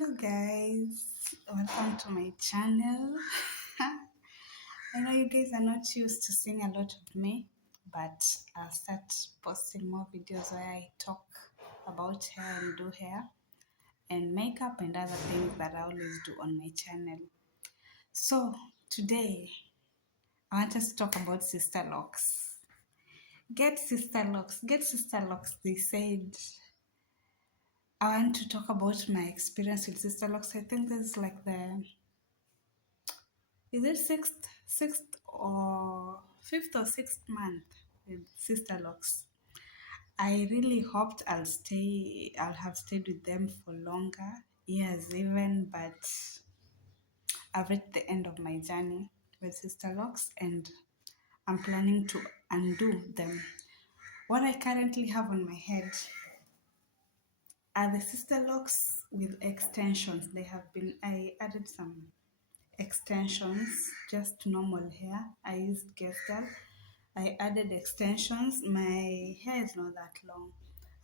Hello guys, welcome to my channel. I know you guys are not used to seeing a lot of me, but I'll start posting more videos where I talk about hair and do hair and makeup and other things that I always do on my channel. So today I want us to talk about Sisterlocks. Get Sisterlocks, they said. I want to talk about my experience with Sisterlocks. I think this is like the sixth or fifth or sixth month with Sisterlocks. I really hoped I'll have stayed with them for longer, years even, but I've reached the end of my journey with Sisterlocks and I'm planning to undo them. What I currently have on my head are the Sisterlocks with extensions. I added some extensions, just normal hair. I used Gestel. I added extensions. My hair is not that long.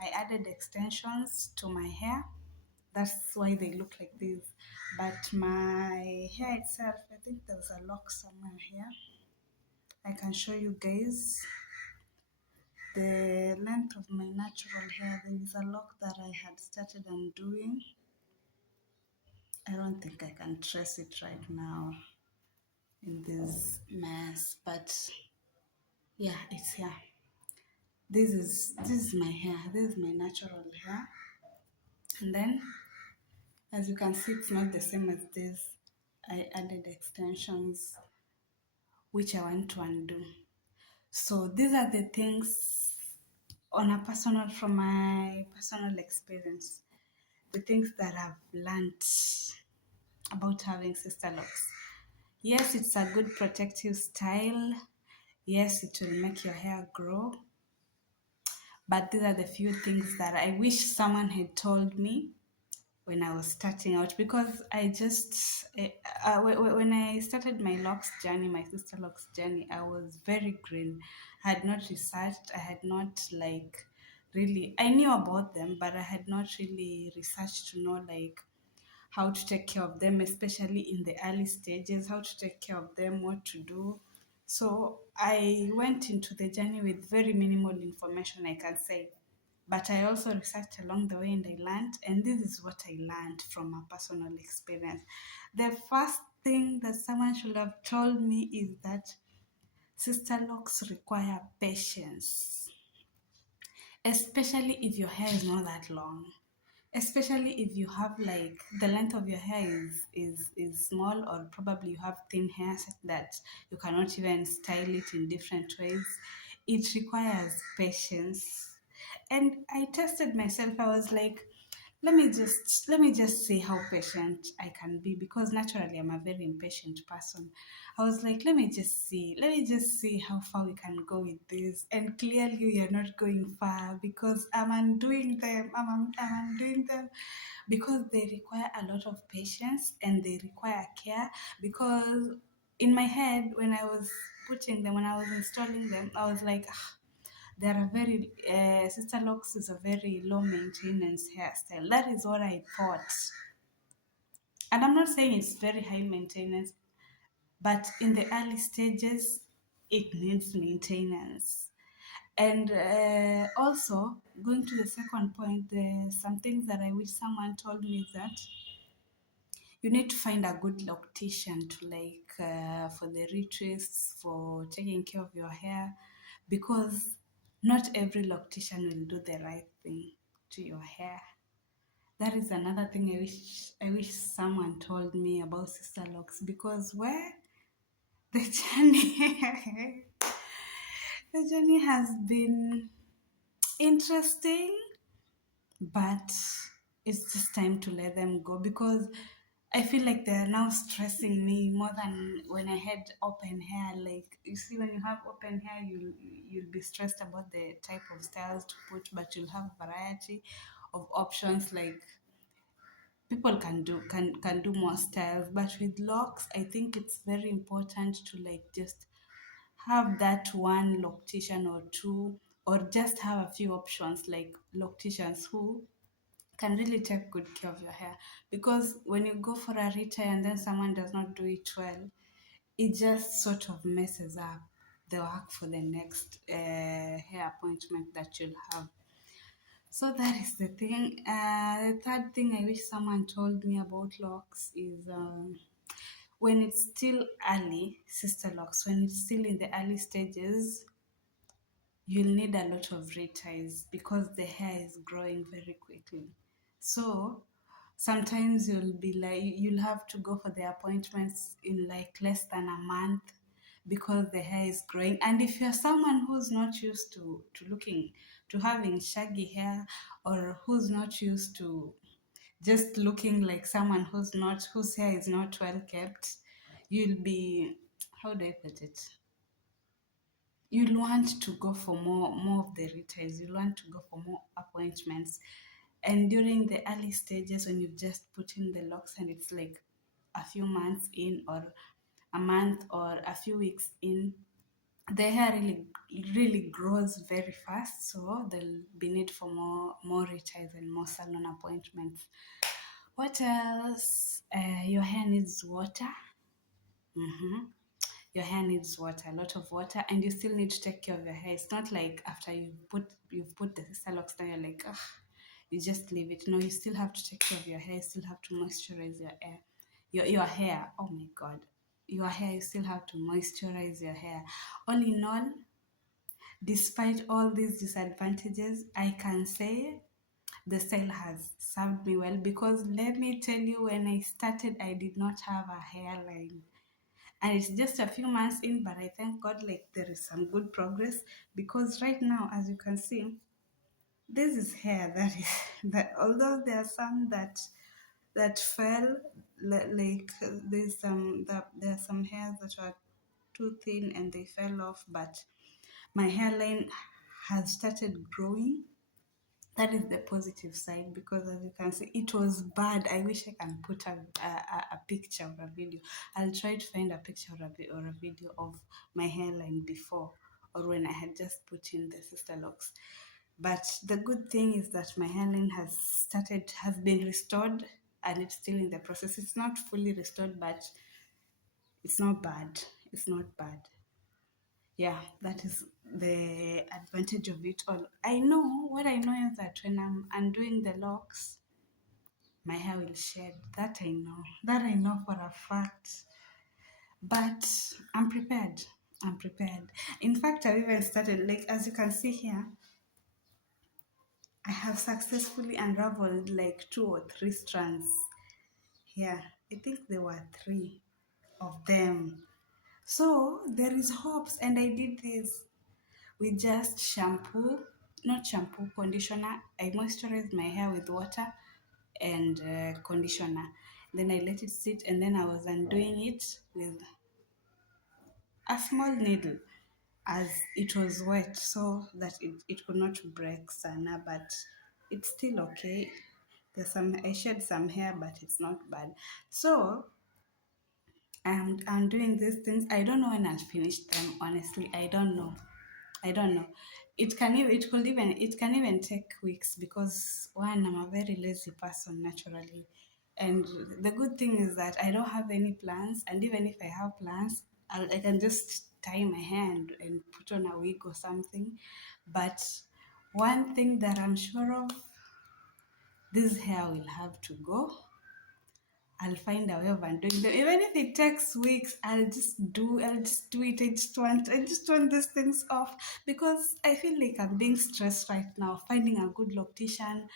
I added extensions to my hair. That's why they look like this. But my hair itself, I think there's a lock somewhere here. I can show you guys the length of my natural hair. There is a lock that I had started undoing. I don't think I can trace it right now in this mess, but yeah, it's here. This is my hair. This is my natural hair, and then as you can see, it's not the same as this. I added extensions which I want to undo. So these are the things from my personal experience, the things that I've learned about having Sisterlocks. Yes, it's a good protective style. Yes, it will make your hair grow. But these are the few things that I wish someone had told me when I was starting out, because when I started my locks journey, my Sisterlocks journey, I was very green. I had not researched, I had not I knew about them, but I had not really researched to know how to take care of them, especially in the early stages, how to take care of them, what to do. So I went into the journey with very minimal information, I can say. But I also researched along the way and I learned, and this is what I learned from a personal experience. The first thing that someone should have told me is that Sisterlocks require patience, especially if your hair is not that long. Especially if you have the length of your hair is small, or probably you have thin hair such that you cannot even style it in different ways. It requires patience. And I tested myself. I was like, let me just see how patient I can be, because naturally I'm a very impatient person. I was like, let me just see how far we can go with this. And clearly we are not going far, because I'm undoing them. I'm undoing them because they require a lot of patience and they require care. Because in my head, when I was installing them, I was like, they're a very Sisterlocks is a very low maintenance hairstyle. That is what I thought. And I'm not saying it's very high maintenance, but in the early stages, it needs maintenance. And also, going to the second point, some things that I wish someone told me is that you need to find a good loctician to for the retwists, for taking care of your hair, because not every loctician will do the right thing to your hair. That is another thing I wish someone told me about Sisterlocks, because where the journey the journey has been interesting, but it's just time to let them go, because I feel like they're now stressing me more than when I had open hair. Like, you see, when you have open hair, you'll be stressed about the type of styles to put, but you'll have a variety of options. Like, people can do more styles, but with locks, I think it's very important to just have that one loctician or two, or just have a few options, like locticians who can really take good care of your hair, because when you go for a retire and then someone does not do it well, it just sort of messes up the work for the next hair appointment that you'll have. So that is the thing. The third thing I wish someone told me about locks is when it's still early, sister locks, when it's still in the early stages, you'll need a lot of reties because the hair is growing very quickly. So sometimes you'll have to go for the appointments in like less than a month because the hair is growing. And if you're someone who's not used to having shaggy hair, or who's not used to just looking like someone whose hair is not well kept, you'll be, how do I put it, you'll want to go for more of the retails, you'll want to go for more appointments. And during the early stages, when you've just put in the locks and it's like a few months in, or a month or a few weeks in, the hair really grows very fast, so there'll be need for more retiles and more salon appointments. What else? Your hair needs water. Mm-hmm. Your hair needs water, a lot of water, and you still need to take care of your hair. It's not like after you've put the Sisterlocks down, you're like, ugh, you just leave it. No, you still have to take care of your hair. You still have to moisturize your hair. Your hair. Oh my God, your hair. You still have to moisturize your hair. All in all, despite all these disadvantages, I can say the style has served me well, because let me tell you, when I started, I did not have a hairline, and it's just a few months in, but I thank God, like, there is some good progress, because right now, as you can see, this is hair that is that, although there are some that fell, like there are some hairs that were too thin and they fell off, but my hairline has started growing. That is the positive side, because as you can see, it was bad. I wish I can put a picture or a video. I'll try to find a picture or a video of my hairline before, or when I had just put in the sister locks. But the good thing is that my hairline has been restored, and it's still in the process. It's not fully restored, but it's not bad. It's not bad. Yeah, that is the advantage of it all. What I know is that when I'm undoing the locks, my hair will shed. That I know. That I know for a fact. But I'm prepared. I'm prepared. In fact, I've even started, like, as you can see here, I have successfully unraveled like 2 or 3 strands here. I think there were 3 of them. So there is hopes, and I did this with just shampoo, not shampoo, conditioner. I moisturized my hair with water and conditioner. Then I let it sit, and then I was undoing it with a small needle as it was wet, so that it could not break sana, but it's still okay. I shed some hair, but it's not bad. So I'm doing these things. I don't know when I'll finish them. Honestly, I don't know. I don't know. It can even take weeks, because one, I'm a very lazy person naturally, and the good thing is that I don't have any plans. And even if I have plans, I can just tie my hair and put on a wig or something. But one thing that I'm sure of, this hair will have to go. I'll find a way of undoing them. Even if it takes weeks, I'll just do it. I just want these things off, because I feel like I'm being stressed right now. Finding a good loctician,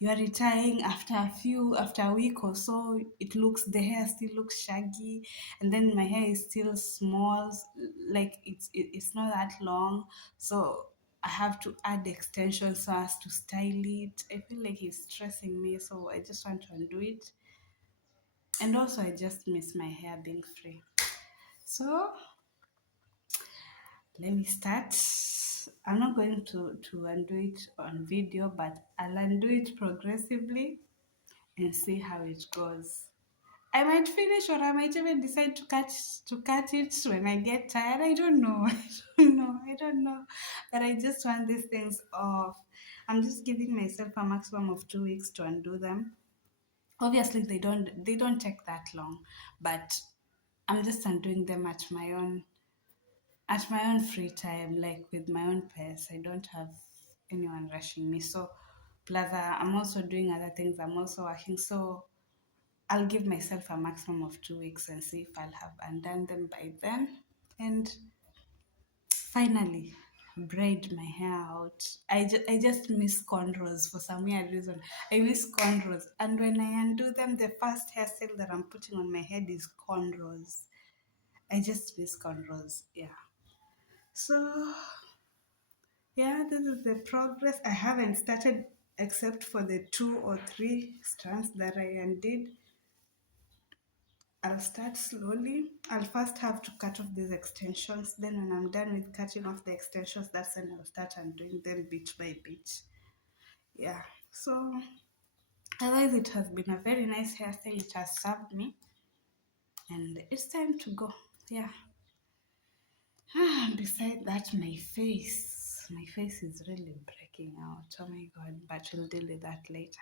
you are retiring after a week or so, the hair still looks shaggy, and then my hair is still small, like it's not that long. So I have to add extensions so as to style it. I feel like it's stressing me, so I just want to undo it. And also, I just miss my hair being free. So let me start. I'm not going to undo it on video, but I'll undo it progressively and see how it goes. I might finish, or I might even decide to cut it when I get tired. I don't know. I don't know. But I just want these things off. I'm just giving myself a maximum of 2 weeks to undo them. Obviously, they don't take that long, but I'm just undoing them at my own free time, like with my own pace. I don't have anyone rushing me. So, plus I'm also doing other things. I'm also working. So, I'll give myself a maximum of 2 weeks and see if I'll have undone them by then. And finally, braid my hair out. I just miss cornrows for some weird reason. I miss cornrows. And when I undo them, the first hairstyle that I'm putting on my head is cornrows. I just miss cornrows. Yeah. So, yeah, this is the progress. I haven't started except for the 2 or 3 strands that I undid. I'll start slowly. I'll first have to cut off these extensions. Then when I'm done with cutting off the extensions, that's when I'll start undoing them bit by bit. Yeah. So otherwise it has been a very nice hairstyle. It has served me. And it's time to go. Yeah. Beside that, my face. My face is really breaking out. Oh my god, but we'll deal with that later.